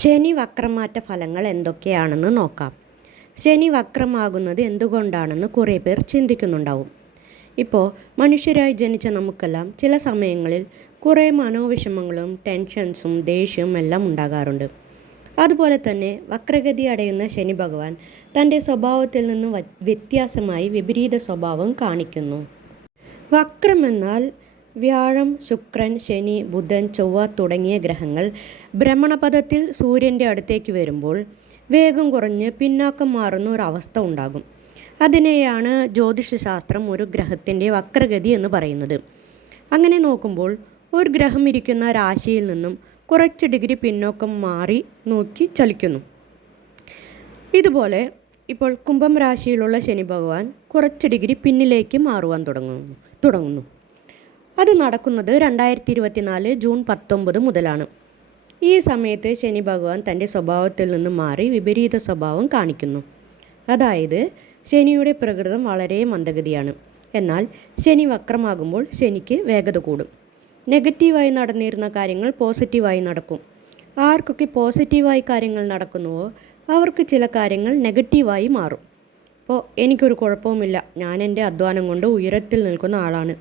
ശനി വക്രമാറ്റ ഫലങ്ങൾ എന്തൊക്കെയാണെന്ന് നോക്കാം. ശനി വക്രമാകുന്നത് എന്തുകൊണ്ടാണെന്ന് കുറേ പേർ ചിന്തിക്കുന്നുണ്ടാവും. ഇപ്പോൾ മനുഷ്യരായി ജനിച്ച നമുക്കെല്ലാം ചില സമയങ്ങളിൽ കുറേ മനോവിഷമങ്ങളും ടെൻഷൻസും ദേഷ്യവും എല്ലാം ഉണ്ടാകാറുണ്ട്. അതുപോലെ തന്നെ വക്രഗതി അടയുന്ന ശനി ഭഗവാൻ തൻ്റെ സ്വഭാവത്തിൽ നിന്ന് വ്യത്യാസമായി വിപരീത സ്വഭാവം കാണിക്കുന്നു. വക്രമെന്നാൽ വ്യാഴം, ശുക്രൻ, ശനി, ബുധൻ, ചൊവ്വ തുടങ്ങിയ ഗ്രഹങ്ങൾ ഭ്രമണപഥത്തിൽ സൂര്യൻ്റെ അടുത്തേക്ക് വരുമ്പോൾ വേഗം കുറഞ്ഞ് പിന്നാക്കം മാറുന്ന ഒരവസ്ഥ ഉണ്ടാകും. അതിനെയാണ് ജ്യോതിഷശാസ്ത്രം ഒരു ഗ്രഹത്തിൻ്റെ വക്രഗതി എന്ന് പറയുന്നത്. അങ്ങനെ നോക്കുമ്പോൾ ഒരു ഗ്രഹം ഇരിക്കുന്ന രാശിയിൽ നിന്നും കുറച്ച് ഡിഗ്രി പിന്നോക്കം മാറി നോക്കി ചലിക്കുന്നു. ഇതുപോലെ ഇപ്പോൾ കുംഭം രാശിയിലുള്ള ശനി ഭഗവാൻ കുറച്ച് ഡിഗ്രി പിന്നിലേക്ക് മാറുവാൻ തുടങ്ങുന്നു. അത് നടക്കുന്നത് 2024 ജൂൺ 19 മുതലാണ്. ഈ സമയത്ത് ശനി ഭഗവാൻ തൻ്റെ സ്വഭാവത്തിൽ നിന്ന് മാറി വിപരീത സ്വഭാവം കാണിക്കുന്നു. അതായത് ശനിയുടെ പ്രകൃതം വളരെ മന്ദഗതിയാണ്. എന്നാൽ ശനി വക്രമാകുമ്പോൾ ശനിക്ക് വേഗത കൂടും. നെഗറ്റീവായി നടന്നിരുന്ന കാര്യങ്ങൾ പോസിറ്റീവായി നടക്കും. ആർക്കൊക്കെ പോസിറ്റീവായി കാര്യങ്ങൾ നടക്കുന്നുവോ അവർക്ക് ചില കാര്യങ്ങൾ നെഗറ്റീവായി മാറും. ഇപ്പോൾ എനിക്കൊരു കുഴപ്പവുമില്ല, ഞാൻ എൻ്റെ അധ്വാനം കൊണ്ട് ഉയരത്തിൽ നിൽക്കുന്ന ആളാണ്,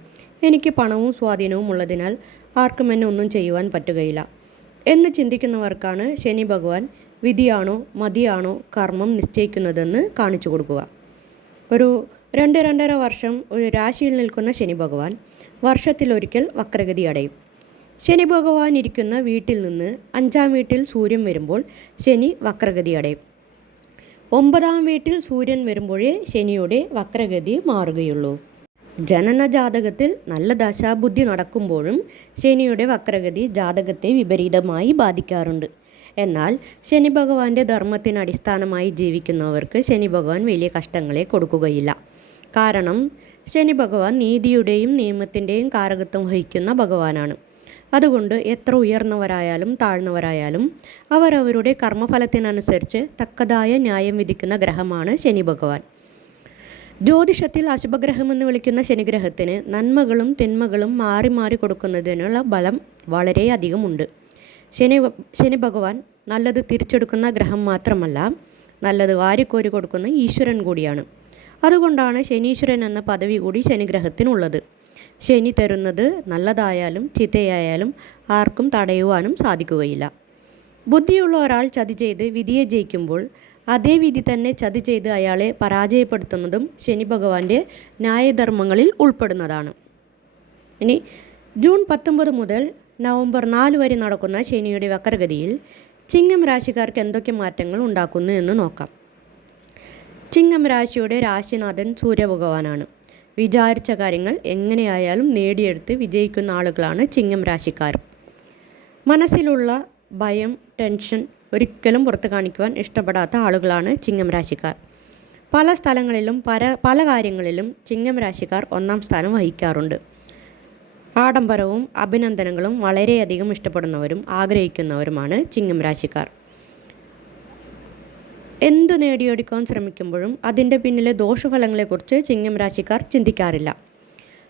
എനിക്ക് പണവും സ്വാധീനവും ഉള്ളതിനാൽ ആർക്കും എന്നെ ഒന്നും ചെയ്യുവാൻ പറ്റുകയില്ല എന്ന് ചിന്തിക്കുന്നവർക്കാണ് ശനി ഭഗവാൻ വിധിയാണോ മതിയാണോ കർമ്മം നിശ്ചയിക്കുന്നതെന്ന് കാണിച്ചു കൊടുക്കുക. ഒരു 2-2.5 വർഷം ഒരു രാശിയിൽ നിൽക്കുന്ന ശനി ഭഗവാൻ വർഷത്തിലൊരിക്കൽ വക്രഗതി അടയും. ശനി ഭഗവാൻ ഇരിക്കുന്ന വീട്ടിൽ നിന്ന് 5ാം വീട്ടിൽ സൂര്യൻ വരുമ്പോൾ ശനി വക്രഗതി അടയും. 9ാം വീട്ടിൽ സൂര്യൻ വരുമ്പോഴേ ശനിയുടെ വക്രഗതി മാറുകയുള്ളൂ. ജനനജാതകത്തിൽ നല്ല ദശാബുദ്ധി നടക്കുമ്പോഴും ശനിയുടെ വക്രഗതി ജാതകത്തെ വിപരീതമായി ബാധിക്കാറുണ്ട്. എന്നാൽ ശനി ഭഗവാന്റെ ധർമ്മത്തിന് അടിസ്ഥാനമായി ജീവിക്കുന്നവർക്ക് ശനി ഭഗവാൻ വലിയ കഷ്ടങ്ങളെ കൊടുക്കുകയില്ല. കാരണം ശനി ഭഗവാൻ നീതിയുടെയും നിയമത്തിൻ്റെയും കാരകത്വം വഹിക്കുന്ന ഭഗവാനാണ്. അതുകൊണ്ട് എത്ര ഉയർന്നവരായാലും താഴ്ന്നവരായാലും അവരവരുടെ കർമ്മഫലത്തിനനുസരിച്ച് തക്കതായ ന്യായം വിധിക്കുന്ന ഗ്രഹമാണ് ശനി ഭഗവാൻ. ജ്യോതിഷത്തിൽ അശുഭഗ്രഹമെന്ന് വിളിക്കുന്ന ശനിഗ്രഹത്തിന് നന്മകളും തിന്മകളും മാറി മാറി കൊടുക്കുന്നതിനുള്ള ബലം വളരെയധികമുണ്ട്. ശനി ഭഗവാൻ നല്ലത് തിരിച്ചെടുക്കുന്ന ഗ്രഹം മാത്രമല്ല, നല്ലത് വാരിക്കോരി കൊടുക്കുന്ന ഈശ്വരൻ കൂടിയാണ്. അതുകൊണ്ടാണ് ശനീശ്വരൻ എന്ന പദവി കൂടി ശനിഗ്രഹത്തിനുള്ളത്. ശനി തരുന്നത് നല്ലതായാലും ചീത്തയായാലും ആർക്കും തടയുവാനും സാധിക്കുകയില്ല. ബുദ്ധിയുള്ള ഒരാൾ ചതി ചെയ്ത് വിധിയെ ജയിക്കുമ്പോൾ അതേ വിധി തന്നെ ചതി ചെയ്ത് അയാളെ പരാജയപ്പെടുത്തുന്നതും ശനി ഭഗവാന്റെ ന്യായധർമ്മങ്ങളിൽ ഉൾപ്പെടുന്നതാണ്. ഇനി ജൂൺ 19 മുതൽ നവംബർ 4 വരെ നടക്കുന്ന ശനിയുടെ വക്രഗതിയിൽ ചിങ്ങം രാശിക്കാർക്ക് എന്തൊക്കെ മാറ്റങ്ങൾ ഉണ്ടാക്കുന്നു എന്ന് നോക്കാം. ചിങ്ങം രാശിയുടെ രാശിനാഥൻ സൂര്യഭഗവാനാണ്. വിചാരിച്ച കാര്യങ്ങൾ എങ്ങനെയായാലും നേടിയെടുത്ത് വിജയിക്കുന്ന ആളുകളാണ് ചിങ്ങം രാശിക്കാർ. മനസ്സിലുള്ള ഭയം, ടെൻഷൻ ഒരിക്കലും പുറത്ത് കാണിക്കുവാൻ ഇഷ്ടപ്പെടാത്ത ആളുകളാണ് ചിങ്ങം രാശിക്കാർ. പല സ്ഥലങ്ങളിലും പല കാര്യങ്ങളിലും ചിങ്ങം രാശിക്കാർ 1ാം സ്ഥാനം വഹിക്കാറുണ്ട്. ആഡംബരവും അഭിനന്ദനങ്ങളും വളരെയധികം ഇഷ്ടപ്പെടുന്നവരും ആഗ്രഹിക്കുന്നവരുമാണ് ചിങ്ങം രാശിക്കാർ. എന്ത് നേടിയെടുക്കാൻ ശ്രമിക്കുമ്പോഴും അതിൻ്റെ പിന്നിലെ ദോഷഫലങ്ങളെക്കുറിച്ച് ചിങ്ങം രാശിക്കാർ ചിന്തിക്കാറില്ല.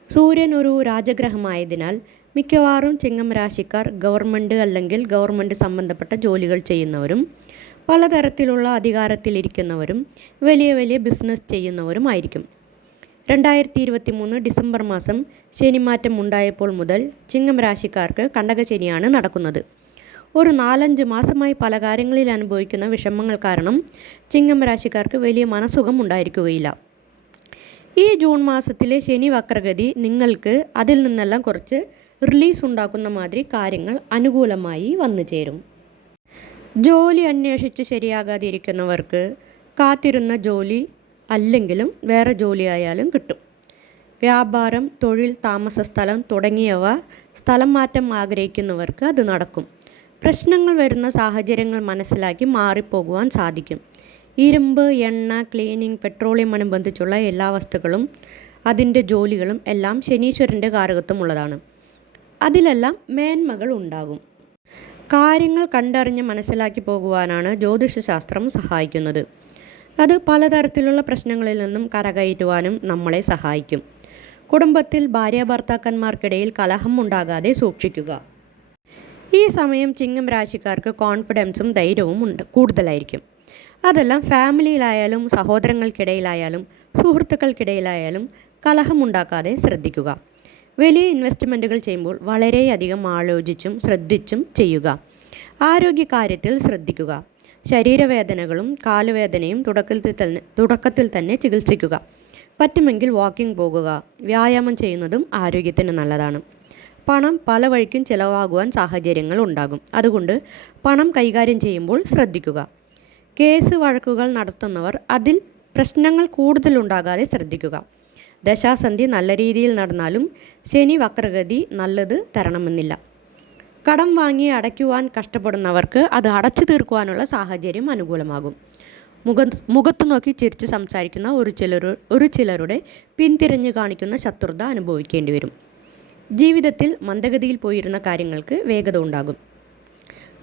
സൂര്യൻ ഒരു രാജഗ്രഹമായതിനാൽ മിക്കവാറും ചിങ്ങം രാശിക്കാർ ഗവൺമെൻറ് അല്ലെങ്കിൽ ഗവൺമെൻറ് സംബന്ധപ്പെട്ട ജോലികൾ ചെയ്യുന്നവരും പലതരത്തിലുള്ള അധികാരത്തിലിരിക്കുന്നവരും വലിയ വലിയ ബിസിനസ് ചെയ്യുന്നവരുമായിരിക്കും. 2023 ഡിസംബർ മാസം ശനിമാറ്റം ഉണ്ടായപ്പോൾ മുതൽ ചിങ്ങം രാശിക്കാർക്ക് കണ്ടകശനിയാണ് നടക്കുന്നത്. ഒരു 4-5 മാസമായി പല കാര്യങ്ങളിൽ അനുഭവിക്കുന്ന വിഷമങ്ങൾ കാരണം ചിങ്ങം രാശിക്കാർക്ക് വലിയ മനസ്സുഖം ഉണ്ടായിരിക്കുകയില്ല. ഈ ജൂൺ മാസത്തിലെ ശനി വക്രഗതി നിങ്ങൾക്ക് അതിൽ നിന്നെല്ലാം കുറച്ച് റിലീസ് ഉണ്ടാക്കുന്ന മാതിരി കാര്യങ്ങൾ അനുകൂലമായി വന്നു ചേരും. ജോലി അന്വേഷിച്ച് ശരിയാകാതിരിക്കുന്നവർക്ക് കാത്തിരുന്ന ജോലി അല്ലെങ്കിലും വേറെ ജോലിയായാലും കിട്ടും. വ്യാപാരം, തൊഴിൽ, താമസ സ്ഥലം തുടങ്ങിയവ സ്ഥലം മാറ്റം ആഗ്രഹിക്കുന്നവർക്ക് അത് നടക്കും. പ്രശ്നങ്ങൾ വരുന്ന സാഹചര്യങ്ങൾ മനസ്സിലാക്കി മാറിപ്പോകുവാൻ സാധിക്കും. ഇരുമ്പ്, എണ്ണ, ക്ലീനിങ്, പെട്രോളിയം അനുബന്ധിച്ചുള്ള എല്ലാ വസ്തുക്കളും അതിൻ്റെ ജോലികളും എല്ലാം ശനീശ്വരൻ്റെ കാരകത്വമുള്ളതാണ്. അതിലെല്ലാം മേന്മകൾ ഉണ്ടാകും. കാര്യങ്ങൾ കണ്ടറിഞ്ഞ് മനസ്സിലാക്കി പോകുവാനാണ് ജ്യോതിഷശാസ്ത്രം സഹായിക്കുന്നത്. അത് പലതരത്തിലുള്ള പ്രശ്നങ്ങളിൽ നിന്നും കരകയറ്റുവാനും നമ്മളെ സഹായിക്കും. കുടുംബത്തിൽ ഭാര്യാഭർത്താക്കന്മാർക്കിടയിൽ കലഹം ഉണ്ടാകാതെ സൂക്ഷിക്കുക. ഈ സമയം ചിങ്ങം രാശിക്കാർക്ക് കോൺഫിഡൻസും ധൈര്യവും കൂടുതലായിരിക്കും. അതെല്ലാം ഫാമിലിയിലായാലും സഹോദരങ്ങൾക്കിടയിലായാലും സുഹൃത്തുക്കൾക്കിടയിലായാലും കലഹമുണ്ടാക്കാതെ ശ്രദ്ധിക്കുക. വലിയ ഇൻവെസ്റ്റ്മെൻറ്റുകൾ ചെയ്യുമ്പോൾ വളരെയധികം ആലോചിച്ചും ശ്രദ്ധിച്ചും ചെയ്യുക. ആരോഗ്യകാര്യത്തിൽ ശ്രദ്ധിക്കുക. ശരീരവേദനകളും കാലുവേദനയും തുടക്കത്തിൽ തന്നെ ചികിത്സിക്കുക. പറ്റുമെങ്കിൽ വാക്കിംഗ് പോകുക. വ്യായാമം ചെയ്യുന്നതും ആരോഗ്യത്തിന് നല്ലതാണ്. പണം പല വഴിക്കും ചിലവാകുവാൻ സാഹചര്യങ്ങൾ ഉണ്ടാകും. അതുകൊണ്ട് പണം കൈകാര്യം ചെയ്യുമ്പോൾ ശ്രദ്ധിക്കുക. കേസ് വഴക്കുകൾ നടത്തുന്നവർ അതിൽ പ്രശ്നങ്ങൾ കൂടുതലുണ്ടാകാതെ ശ്രദ്ധിക്കുക. ദശാസന്ധി നല്ല രീതിയിൽ നടന്നാലും ശനി വക്രഗതി നല്ലത് തരണമെന്നില്ല. കടം വാങ്ങി അടയ്ക്കുവാൻ കഷ്ടപ്പെടുന്നവർക്ക് അത് അടച്ചു തീർക്കുവാനുള്ള സാഹചര്യം അനുകൂലമാകും. മുഖത്തു നോക്കി ചിരിച്ച് സംസാരിക്കുന്ന ഒരു ചിലരുടെ പിന്തിരിഞ്ഞു കാണിക്കുന്ന ശത്രുത അനുഭവിക്കേണ്ടി വരും. ജീവിതത്തിൽ മന്ദഗതിയിൽ പോയിരുന്ന കാര്യങ്ങൾക്ക് വേഗത ഉണ്ടാകും.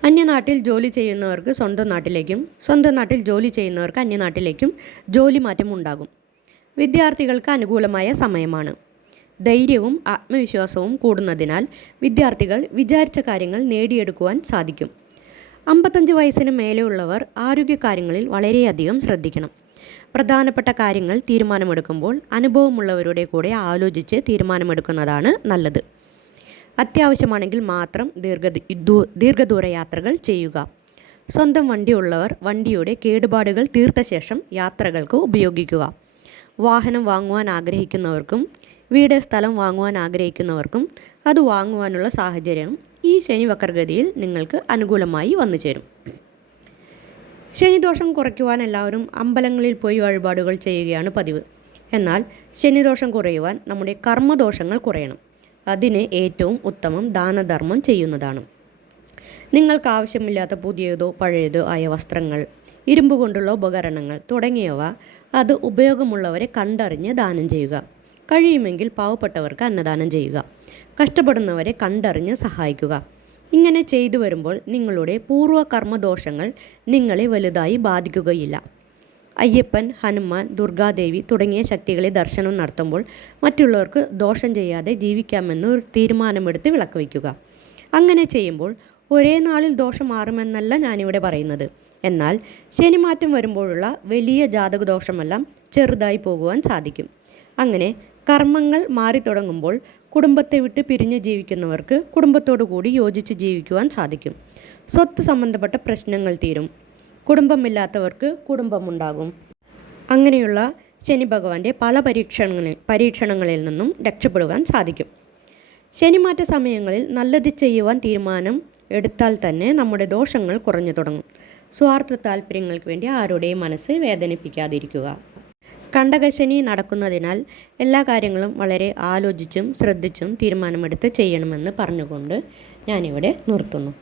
അന്യനാട്ടിൽ ജോലി ചെയ്യുന്നവർക്ക് സ്വന്തം നാട്ടിലേക്കും സ്വന്തം നാട്ടിൽ ജോലി ചെയ്യുന്നവർക്ക് അന്യനാട്ടിലേക്കും ജോലി മാറ്റം ഉണ്ടാകും. വിദ്യാർത്ഥികൾക്ക് അനുകൂലമായ സമയമാണ്. ധൈര്യവും ആത്മവിശ്വാസവും കൂടുന്നതിനാൽ വിദ്യാർത്ഥികൾ വിചാരിച്ച കാര്യങ്ങൾ നേടിയെടുക്കുവാൻ സാധിക്കും. 55 വയസ്സിന് മേലെയുള്ളവർ ആരോഗ്യകാര്യങ്ങളിൽ വളരെയധികം ശ്രദ്ധിക്കണം. പ്രധാനപ്പെട്ട കാര്യങ്ങൾ തീരുമാനമെടുക്കുമ്പോൾ അനുഭവമുള്ളവരുടെ കൂടെ ആലോചിച്ച് തീരുമാനമെടുക്കുന്നതാണ് നല്ലത്. അത്യാവശ്യമാണെങ്കിൽ മാത്രം ദീർഘദൂര യാത്രകൾ ചെയ്യുക. സ്വന്തം വണ്ടിയുള്ളവർ വണ്ടിയുടെ കേടുപാടുകൾ തീർത്ത ശേഷം യാത്രകൾക്ക് ഉപയോഗിക്കുക. വാഹനം വാങ്ങുവാൻ ആഗ്രഹിക്കുന്നവർക്കും വീട് സ്ഥലം വാങ്ങുവാൻ ആഗ്രഹിക്കുന്നവർക്കും അത് വാങ്ങുവാനുള്ള സാഹചര്യം ഈ ശനി വക്രഗതിയിൽ നിങ്ങൾക്ക് അനുകൂലമായി വന്നു ചേരും. ശനിദോഷം കുറയ്ക്കുവാൻ എല്ലാവരും അമ്പലങ്ങളിൽ പോയി വഴിപാടുകൾ ചെയ്യുകയാണ് പതിവ്. എന്നാൽ ശനിദോഷം കുറയുവാൻ നമ്മുടെ കർമ്മദോഷങ്ങൾ കുറയണം. അതിന് ഏറ്റവും ഉത്തമം ദാനധർമ്മം ചെയ്യുന്നതാണ്. നിങ്ങൾക്ക് ആവശ്യമില്ലാത്ത പുതിയതോ പഴയതോ ആയ വസ്ത്രങ്ങൾ, ഇരുമ്പ് കൊണ്ടുള്ള ഉപകരണങ്ങൾ തുടങ്ങിയവ അത് ഉപയോഗമുള്ളവരെ കണ്ടറിഞ്ഞ് ദാനം ചെയ്യുക. കഴിയുമെങ്കിൽ പാവപ്പെട്ടവർക്ക് അന്നദാനം ചെയ്യുക. കഷ്ടപ്പെടുന്നവരെ കണ്ടറിഞ്ഞ് സഹായിക്കുക. ഇങ്ങനെ ചെയ്തു വരുമ്പോൾ നിങ്ങളുടെ പൂർവ്വകർമ്മദോഷങ്ങൾ നിങ്ങളെ വലുതായി ബാധിക്കുകയില്ല. അയ്യപ്പൻ, ഹനുമാൻ, ദുർഗാദേവി തുടങ്ങിയ ശക്തികളെ ദർശനം നടത്തുമ്പോൾ മറ്റുള്ളവർക്ക് ദോഷം ചെയ്യാതെ ജീവിക്കാമെന്ന് ഒരു തീരുമാനമെടുത്ത് വിളക്ക് വയ്ക്കുക. അങ്ങനെ ചെയ്യുമ്പോൾ ഒരേ നാളിൽ ദോഷം മാറുമെന്നല്ല ഞാനിവിടെ പറയുന്നത്. എന്നാൽ ശനിമാറ്റം വരുമ്പോഴുള്ള വലിയ ജാതകദോഷമെല്ലാം ചെറുതായി പോകുവാൻ സാധിക്കും. അങ്ങനെ കർമ്മങ്ങൾ മാറി തുടങ്ങുമ്പോൾ കുടുംബത്തെ വിട്ട് പിരിഞ്ഞ് ജീവിക്കുന്നവർക്ക് കുടുംബത്തോടു കൂടി യോജിച്ച് ജീവിക്കുവാൻ സാധിക്കും. സ്വത്ത് സംബന്ധപ്പെട്ട പ്രശ്നങ്ങൾ തീരും. കുടുംബമില്ലാത്തവർക്ക് കുടുംബമുണ്ടാകും. അങ്ങനെയുള്ള ശനി ഭഗവാന്റെ പല പരീക്ഷണങ്ങളിൽ നിന്നും രക്ഷപ്പെടുവാൻ സാധിക്കും. ശനിമാറ്റ സമയങ്ങളിൽ നല്ലത് ചെയ്യുവാൻ തീരുമാനം എടുത്താൽ തന്നെ നമ്മുടെ ദോഷങ്ങൾ കുറഞ്ഞു തുടങ്ങും. സ്വാർത്ഥ താല്പര്യങ്ങൾക്ക് വേണ്ടി ആരുടെയും മനസ്സ് വേദനിപ്പിക്കാതിരിക്കുക. കണ്ടകശനി നടക്കുന്നതിനാൽ എല്ലാ കാര്യങ്ങളും വളരെ ആലോചിച്ചും ശ്രദ്ധിച്ചും തീരുമാനമെടുത്ത് ചെയ്യണമെന്ന് പറഞ്ഞുകൊണ്ട് ഞാനിവിടെ നിർത്തുന്നു.